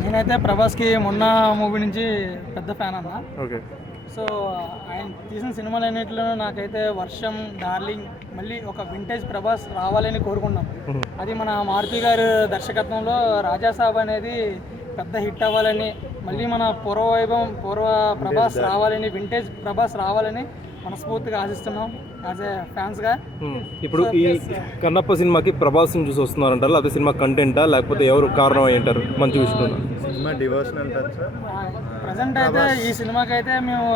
నేనైతే ప్రభాస్కి మొన్న మూవీ నుంచి పెద్ద ఫ్యాన్ అన్న. ఓకే. సో ఆయన తీసిన సినిమాలు అన్నింటిలో నాకైతే వర్షం, డార్లింగ్, మళ్ళీ ఒక వింటేజ్ ప్రభాస్ రావాలని కోరుకున్నాం. అది మన మారుతి గారు దర్శకత్వంలో రాజాసాబ్ అనేది పెద్ద హిట్ అవ్వాలని, మళ్ళీ మన పూర్వ ప్రభాస్ రావాలని, వింటేజ్ ప్రభాస్ రావాలని మనస్ఫూర్తిగా ఆశిస్తున్నాం యాజ్ ఏ ఫ్యాన్స్గా. ఇప్పుడు ఈ కన్నప్ప సినిమాకి ప్రభాస్ని చూసి వస్తున్నారంటారు, లేకపోతే సినిమా కంటెంటా, లేకపోతే ఎవరు కారణం అయి అంటారు? మంచి విషయం సినిమా డివోషనల్ టచ్. ప్రజెంట్ అయితే ఈ సినిమాకి అయితే మేము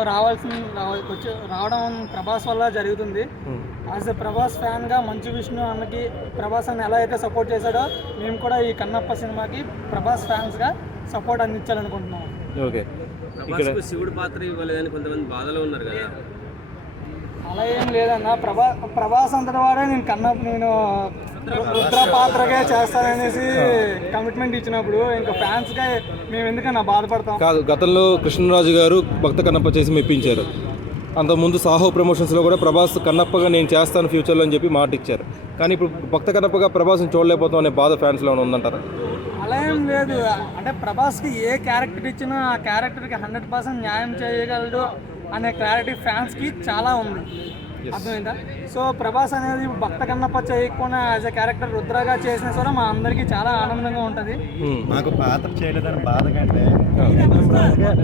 రావడం ప్రభాస్ వల్ల జరుగుతుంది. యాజ్ ఎ ప్రభాస్ ఫ్యాన్గా మంచు విష్ణు అన్నకి ప్రభాస్ అన్న ఎలా అయితే సపోర్ట్ చేశాడో మేము కూడా ఈ కన్నప్ప సినిమాకి ప్రభాస్ ఫ్యాన్స్గా సపోర్ట్ అందించాలనుకుంటున్నాం. ఓకే. ఇక్కడ శివుడు పాత్ర ఇవ్వలేదని కొంతమంది బాధలో ఉన్నారు కదా. అలా ఏం లేదన్న. ప్రభాస్ అంతటి వాడే నేను రుద్ర పాత్రగా చేస్తాననేసి కమిట్మెంట్ ఇచ్చినప్పుడు ఇంకా ఫ్యాన్స్గా మేము ఎందుకన్నా బాధపడతాం? కాదు, గతంలో కృష్ణరాజు గారు భక్త కన్నప్ప చేసి మెప్పించారు. అంతకుముందు సాహో ప్రమోషన్స్లో కూడా ప్రభాస్ కన్నప్పగా నేను చేస్తాను ఫ్యూచర్లో అని చెప్పి మాట ఇచ్చారు. కానీ ఇప్పుడు భక్త కన్నప్పగా ప్రభాస్ని చూడలేకపోతాం అనే బాధ ఫ్యాన్స్లో ఉందంటారా? అలా ఏం లేదు. అంటే ప్రభాస్కి ఏ క్యారెక్టర్ ఇచ్చినా ఆ క్యారెక్టర్కి 100% న్యాయం చేయగలడు అనే క్లారిటీ ఫ్యాన్స్కి చాలా ఉంది. అర్థమైందా? సో ప్రభాస్ అనేది భక్త కన్నప్ప చేయకుండా యాజ్ ఎ క్యారెక్టర్ రుద్రగా చేసినా సరే మా అందరికీ చాలా ఆనందంగా ఉంటుంది. మాకు పాత్ర చేయలేదని బాధ కంటే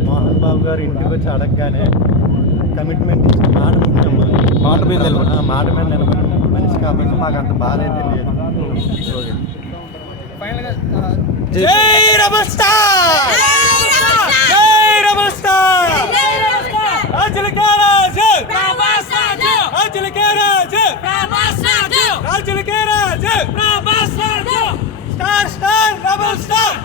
మోహన్ బాబు గారు ఇంటికి వచ్చి అడగగానే కమిట్మెంట్ ఇచ్చిన మాట ముఖ్యం. మాట మీద నిలబడి మనిషి కాబట్టి మాకు అంత బాధ అయితే లేదు. ఫైనల్గా జై రెబల్ స్టార్, జై రెబల్ స్టార్, రాజులకే రాజు, ప్రభాస్ రాజు, రాజులకే రాజు, ప్రభాస్ రాజు, రాజులకే రాజు, ప్రభాస్ రాజు, స్టార్ రెబల్ స్టార్.